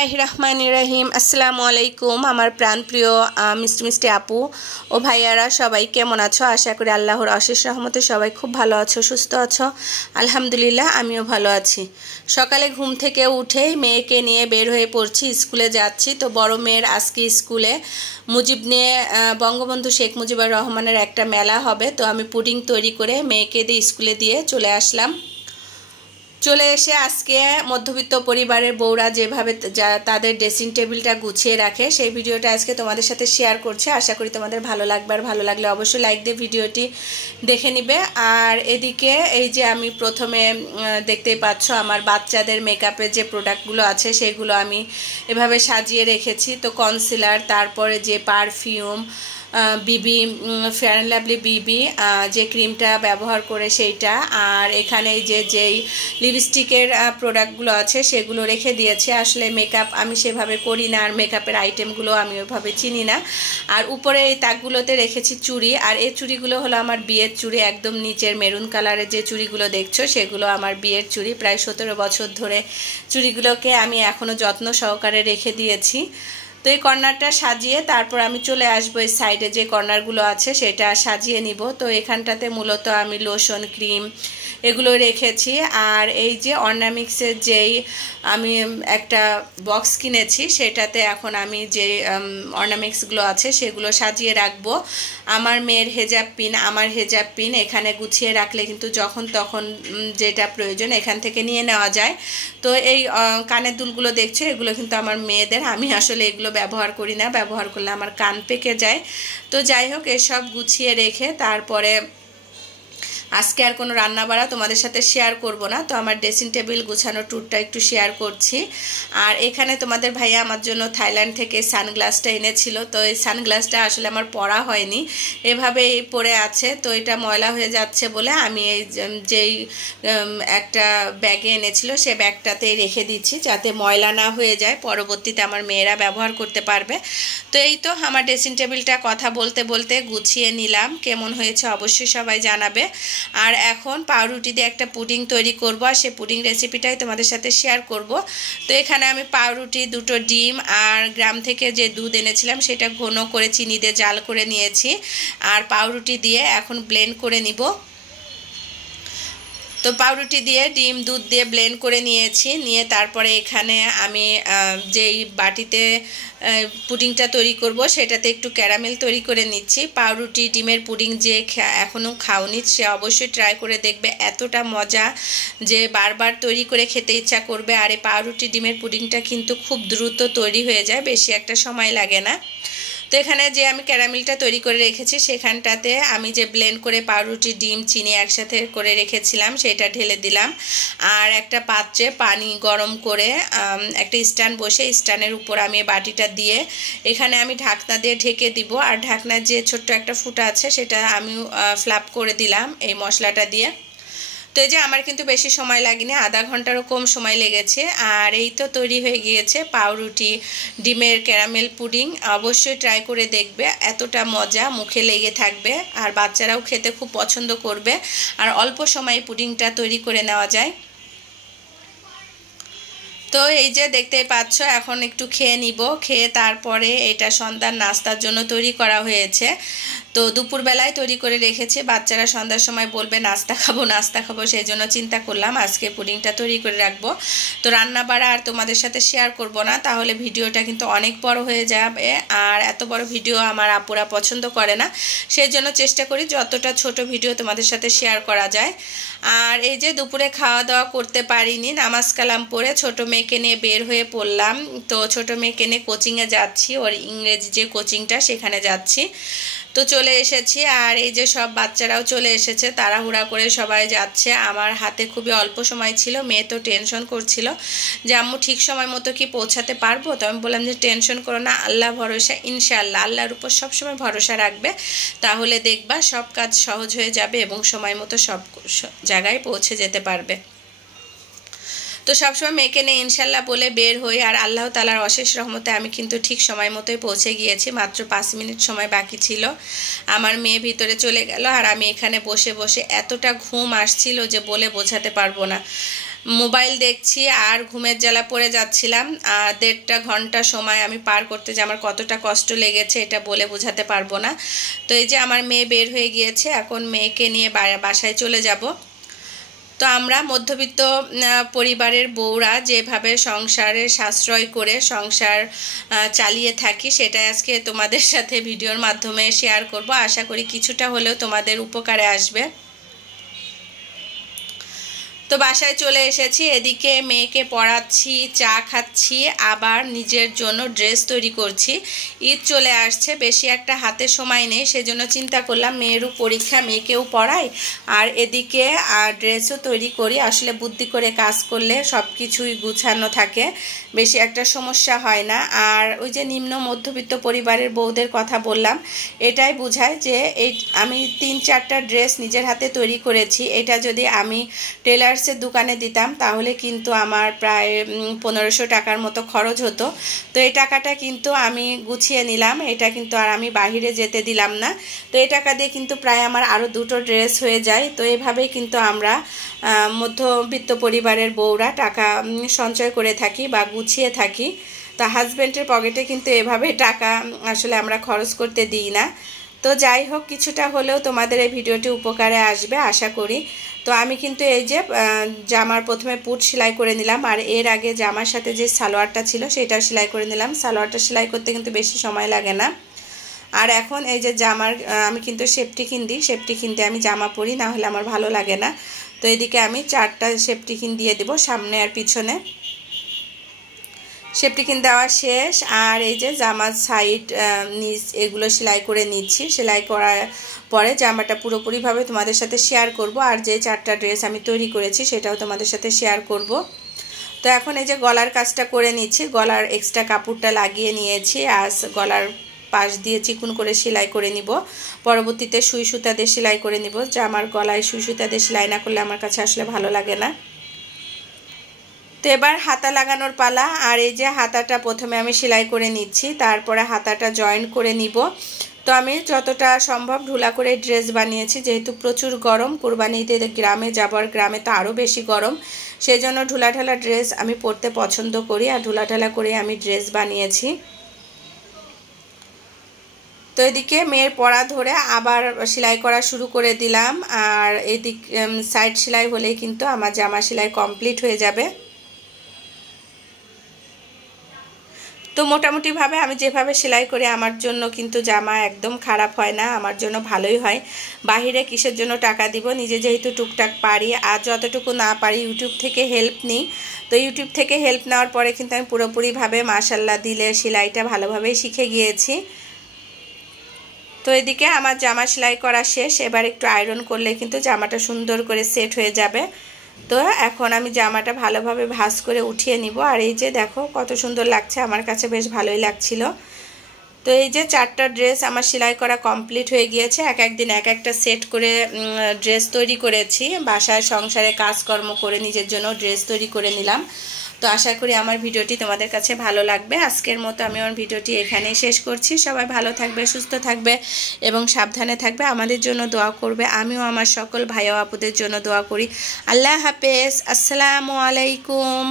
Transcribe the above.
बिस्मिल्लाहिर्रहमानिर्रहीम अस्सलामु आलैकुम आमार प्राणप्रिय मिष्टि मिष्टि आपू ओ भाइयारा सबाई केमन आछो। आशा करी आल्लाहर अशेष रहमते सबाई खूब भालो आछो, सुस्थ आछो। आलहामदुलिल्लाह आमिओ भालो आछि। सकाले घुम थेके उठेई मेयेके निये बेर हये पड़छि, स्कुले जाচ্ছি। तो बड़ो मेयेर आजके स्कुले मुजिब निये बंगबंधु शेख मुजिबुर रहमानेर एकटा मेला होबे। तो आमि पुडिंग तैरि करे मेयेके दिये स्कुले दिये चले आसलाम। चले एसे आजके मध्यबित्त परिवारेर बौरा जेभाবে तादेर ड्रेसिंग टेबिलटा गुछिए राखे सेई भिडियोटा आजके तोमादेर साथे शेयार करछि। आशा करी तोमादेर भालो लागबे आर भालो लागले अवश्यई लाइक दिये भिडियोटी देखे निबे। आर एदिके एई जे आमि प्रथमे देखतेई पाচ্ছো आमार बाच्चादेर मेकआपेर जे प्रोडक्टगुलो आछे सेगुलो आमि एभाবে साजिए रेखेछि। तो कन्सिलार तारपरे जे पारफिउम बीबी फेयर एंड लाभली बीबी जे क्रीमटा व्यवहार करे सेटा और एखाने जे जेई लिपस्टिकेर प्रोडक्टगुलो आछे सेगुलो रेखे दिएছে। आसले मेकआप आमि सेभाবে करी ना और मेकआपेर आइटेमगुलो आमि ओइभाবে चिनि ना। और उपरे এই তাকগুলোতে রেখেছি চুড়ি। আর এই চুড়িগুলো হলো আমার বিয়ের চুড়ি, একদম নিচের মেরুন কালারের যে চুড়িগুলো দেখছো সেগুলো আমার বিয়ের চুড়ি। প্রায় 17 বছর ধরে চুড়িগুলোকে আমি এখনো যত্ন সহকারে রেখে দিয়েছি। तो ये कर्नारटा साजिए तारपर आमी चले आसबो साइडे जे कर्नारगुलो आछे सेटा साजिए निब। तो एखानटाते मूलत आमी लोशन क्रीम एगुलो रेखेछि। और এই যে অর্নামিক্সের যেই আমি একটা বক্স কিনেছি সেটাতে এখন আমি যে অর্নামিক্সগুলো আছে সেগুলো সাজিয়ে রাখবো। আমার মেয়ের হেজাব পিন এখানে গুছিয়ে রাখলে কিন্তু যখন তখন যেটা প্রয়োজন এখান থেকে নিয়ে নেওয়া যায়। তো এই কানের দুলগুলো দেখছো এগুলো কিন্তু আমার মেয়েদের, আমি আসলে এগুলো ব্যবহার করি না, ব্যবহার করলে আমার কান পেকে যায়। তো যাই হোক এসব গুছিয়ে রেখে তারপরে আজকে আর কোনো রান্না বাড়া তোমাদের সাথে শেয়ার করব না। তো আমার ড্রেসিং টেবিল গুছানোর ট্যুরটা একটু শেয়ার করছি। আর এখানে তোমাদের ভাইয়া আমার জন্য থাইল্যান্ড থেকে সানগ্লাসটা এনেছিল। তো এই সানগ্লাসটা আসলে আমার পরা হয়নি, এভাবেই পরে আছে। তো এটা ময়লা হয়ে যাচ্ছে বলে আমি এই যেই একটা ব্যাগে এনেছিল সে ব্যাগটাতেই রেখে দিচ্ছি যাতে ময়লা না হয়ে যায়, পরবর্তীতে আমার মেয়েরা ব্যবহার করতে পারবে। তো এই তো আমার ড্রেসিং টেবিলটা কথা বলতে বলতে গুছিয়ে নিলাম। কেমন হয়েছে অবশ্যই সবাই জানাবে। আর এখন পাউরুটি দিয়ে একটা পুডিং তৈরি করব আর সেই পুডিং রেসিপিটাই তোমাদের সাথে শেয়ার করব। তো এখানে আমি পাউরুটি, দুটো ডিম আর গ্রাম থেকে যে দুধ এনেছিলাম সেটা ঘন করে চিনি দিয়ে জাল করে নিয়েছি। আর পাউরুটি দিয়ে এখন ব্লেন্ড করে নিব। তো পাউরুটি দিয়ে ডিম দুধ দিয়ে ব্লেন্ড করে নিয়েছি, নিয়ে তারপরে এখানে আমি যেই বাটিতে পুডিংটা তৈরি করব সেটাতে একটু ক্যারামেল তৈরি করে নিচ্ছি। পাউরুটি ডিমের পুডিং যে এখনও খাওনি সে অবশ্যই ট্রাই করে দেখবে, এতটা মজা যে বারবার তৈরি করে খেতে ইচ্ছা করবে। আর এই পাউরুটি ডিমের পুডিংটা কিন্তু খুব দ্রুত তৈরি হয়ে যায়, বেশি একটা সময় লাগে না। তো এখানে যে আমি ক্যারামেলটা তৈরি করে রেখেছি সেখানটাতে আমি যে ব্লেন্ড করে পাউরুটি ডিম চিনি একসাথে করে রেখেছিলাম সেটা ঢেলে দিলাম। আর একটা পাত্রে পানি গরম করে একটা স্ট্যান্ড বসে স্ট্যান্ডের উপর আমি বাটিটা দিয়ে এখানে আমি ঢাকনা দিয়ে ঢেকে দিব। আর ঢাকনার যে ছোট্ট একটা ফুটা আছে সেটা আমি ফ্ল্যাপ করে দিলাম এই মশলাটা দিয়ে। তো এই যে আমার কিন্তু বেশি সময় লাগেনি, আধা ঘন্টারও কম সময় লেগেছে। আর এই তো তৈরি হয়ে গিয়েছে পাউরুটি ডিমের ক্যারামেল পুডিং। অবশ্যই ট্রাই করে দেখবে, এতটা মজা মুখে লেগে থাকবে আর বাচ্চারাও খেতে খুব পছন্দ করবে। আর অল্প সময়ে পুডিংটা তৈরি করে নেওয়া যায়। তো এই যে দেখতেই পাচ্ছ এখন একটু খেয়ে নিব, খেয়ে তারপরে এটা সন্ধ্যার নাস্তার জন্য তৈরি করা হয়েছে। তো দুপুরবেলায় তৈরি করে রেখেছি, বাচ্চারা সন্ধ্যার সময় বলবে নাস্তা খাবো, সেই জন্য চিন্তা করলাম আজকে পুডিংটা তৈরি করে রাখবো। তো রান্না বাড়া আর তোমাদের সাথে শেয়ার করব না, তাহলে ভিডিওটা কিন্তু অনেক বড় হয়ে যাবে। আর এত বড় ভিডিও আমার আপুরা পছন্দ করে না, সেই জন্য চেষ্টা করি যতটা ছোট ভিডিও তোমাদের সাথে শেয়ার করা যায়। আর এই যে দুপুরে খাওয়া দাওয়া করতে পারিনি, নামাজ কালাম পড়ে ছোট মেয়েকে নিয়ে বের হয়ে পড়লাম। তো ছোট মেয়েকে নিয়ে কোচিংয়ে যাচ্ছি, ওর ইংরেজি যে কোচিংটা সেখানে যাচ্ছি। তো চলে এসেছি আর এই যে সব বাচ্চারাও চলে এসেছে, তাড়াহুড়া করে সবাই যাচ্ছে। আমার হাতে খুবই অল্প সময় ছিল, মেয়ে তো টেনশন করছিল যে আম্মু ঠিক সময় মতো কি পৌঁছাতে পারবো। তো আমি বললাম যে টেনশন করো না, আল্লাহ ভরসা, ইনশাআল্লাহ আল্লাহর উপর সবসময় ভরসা রাখবে, তাহলে দেখবা সব কাজ সহজ হয়ে যাবে এবং সময় মতো সব জায়গায় পৌঁছে যেতে পারবে। তো সবসময় মেয়েকে নিয়ে ইনশাল্লাহ বলে বের হই। আর আল্লাহ তাআলার অশেষ রহমতে আমি কিন্তু ঠিক সময় মতোই পৌঁছে গিয়েছি, মাত্র 5 মিনিট সময় বাকি ছিল। আমার মেয়ে ভিতরে চলে গেল আর আমি এখানে বসে বসে এতটা ঘুম আসছিল যে বলে বোঝাতে পারবো না। মোবাইল দেখছি আর ঘুমের জ্বালা পড়ে যাচ্ছিলাম। 1.5 ঘন্টা সময় আমি পার করতে যে আমার কতটা কষ্ট লেগেছে এটা বলে বোঝাতে পারবো না। তো এই যে আমার মেয়ে বের হয়ে গিয়েছে, এখন মেয়েকে নিয়ে বাসায় চলে যাব। তো আমরা মধ্যবিত্ত পরিবারের বউরা যেভাবে সংসারে সাশ্রয় করে সংসার চালিয়ে থাকি সেটাই আজকে তোমাদের সাথে ভিডিওর মাধ্যমে শেয়ার করব। আশা করি কিছুটা হলেও তোমাদের উপকারে আসবে। তো বাসায় চলে এসেছি, এদিকে মেয়েকে পড়াচ্ছি, চা খাচ্ছি, আবার নিজের জন্য ড্রেস তৈরি করছি। ঈদ চলে আসছে, বেশি একটা হাতে সময় নেই, সেজন্য চিন্তা করলাম মেয়েরও পরীক্ষা, মেয়েকেও পড়াই আর এদিকে ড্রেসও তৈরি করি। আসলে বুদ্ধি করে কাজ করলে সব কিছুই গুছানো থাকে, বেশি একটা সমস্যা হয় না। আর ওই যে নিম্ন মধ্যবিত্ত পরিবারের বউদের কথা বললাম, এটাই বোঝায় যে এই আমি 3-4টা ড্রেস নিজের হাতে তৈরি করেছি। এটা যদি আমি টেলার দোকানে দিতাম তাহলে কিন্তু আমার প্রায় 1500 টাকার মতো খরচ হতো। তো এই টাকাটা কিন্তু আমি গুছিয়ে নিলাম, এটা কিন্তু আর আমি বাহিরে যেতে দিলাম না। তো এই টাকা দিয়ে কিন্তু প্রায় আমার আরও 2টো ড্রেস হয়ে যায়। তো এভাবেই কিন্তু আমরা মধ্যবিত্ত পরিবারের বউরা টাকা সঞ্চয় করে থাকি বা গুছিয়ে থাকি। তো হাজব্যান্ডের পকেটে কিন্তু এভাবে টাকা আসলে আমরা খরচ করতে দিই না। তো যাই হোক, কিছুটা হলেও তোমাদের এই ভিডিওটি উপকারে আসবে আশা করি। তো আমি কিন্তু এই যে জামার প্রথমে পুট সেলাই করে নিলাম, আর এর আগে জামার সাথে যে সালোয়ারটা ছিল সেটা সেলাই করে নিলাম। সালোয়ারটা সেলাই করতে কিন্তু বেশি সময় লাগে না। আর এখন এই যে জামার আমি কিন্তু সেফটিকিন দিই, সেফটিকিন দিয়ে আমি জামা পরি, না হলে আমার ভালো লাগে না। তো এদিকে আমি 4টা সেফটিকিন দিয়ে দেব, সামনে আর পিছনে। সেফটিকিন দেওয়া শেষ, আর এই যে জামার সাইড নিচ এগুলো সেলাই করে নিচ্ছি। সেলাই করার পরে জামাটা পুরোপুরিভাবে তোমাদের সাথে শেয়ার করব, আর যে 4টা ড্রেস আমি তৈরি করেছি সেটাও তোমাদের সাথে শেয়ার করব। তো এখন এই যে গলার কাজটা করে নিচ্ছি, গলার এক্সট্রা কাপড়টা লাগিয়ে নিয়েছি, আর গলার পাশ দিয়ে চিকুন করে সেলাই করে নিব। পরবর্তীতে সুই সুতা দিয়ে সেলাই করে নিব। জামার গলায় সুই সুতা দিয়ে সেলাই না করলে আমার কাছে আসলে ভালো লাগে না। তো এবার হাতা লাগানোর পালা। আর এই যে হাতাটা প্রথমে আমি সেলাই করে নিচ্ছি, তারপরে হাতাটা জয়েন করে নিব। তো আমি যতটা সম্ভব ঢুলা করে ড্রেস বানিয়েছি, যেহেতু প্রচুর গরম, কুরবানিতে গ্রামে যাবার, গ্রামে তো আরও বেশি গরম, সেই জন্য ঢুলাঢালা ড্রেস আমি পরতে পছন্দ করি, আর ঢুলাঢালা করে আমি ড্রেস বানিয়েছি। তো এদিকে মেয়ের পড়া ধরে আবার সেলাই করা শুরু করে দিলাম, আর এদিক সাইড সেলাই হলেই কিন্তু আমার জামা সেলাই কমপ্লিট হয়ে যাবে। তো মোটামুটিভাবে আমি যেভাবে সেলাই করি আমার জন্য কিন্তু জামা একদম খারাপ হয় না, আমার জন্য ভালোই হয়। বাহিরে কিসের জন্য টাকা দিব, নিজে যেহেতু টুকটাক পারি, আর যতটুকু না পারি ইউটিউব থেকে হেল্প নিই। তো ইউটিউব থেকে হেল্প নেওয়ার পরে কিন্তু আমি পুরোপুরিভাবে মাশাআল্লাহ দিলে সেলাইটা ভালোভাবেই শিখে গিয়েছি। তো এদিকে আমার জামা সেলাই করা শেষ, এবার একটু আয়রন করলে কিন্তু জামাটা সুন্দর করে সেট হয়ে যাবে। তো এখন আমি জামাটা ভালোভাবে ভাঁজ করে উঠিয়ে নিব। আর এই যে দেখো কত সুন্দর লাগছে, আমার কাছে বেশ ভালোই লাগছিল। তো এই যে 4টা ড্রেস আমার সেলাই করা কমপ্লিট হয়ে গিয়েছে। এক একদিন এক একটা সেট করে ড্রেস তৈরি করেছি, বাসায় সংসারে কাজকর্ম করে নিজের জন্য ড্রেস তৈরি করে নিলাম। তো আশা করি আমার ভিডিওটি তোমাদের কাছে ভালো লাগবে। আজকের মতো আমি আমার ভিডিওটি এখানেই শেষ করছি। সবাই ভালো থাকবে, সুস্থ থাকবে এবং সাবধানে থাকবে, আমাদের জন্য দোয়া করবে। আমিও আমার সকল ভাই ও আপুদের জন্য দোয়া করি। আল্লাহ হাফেজ, আসসালামু আলাইকুম।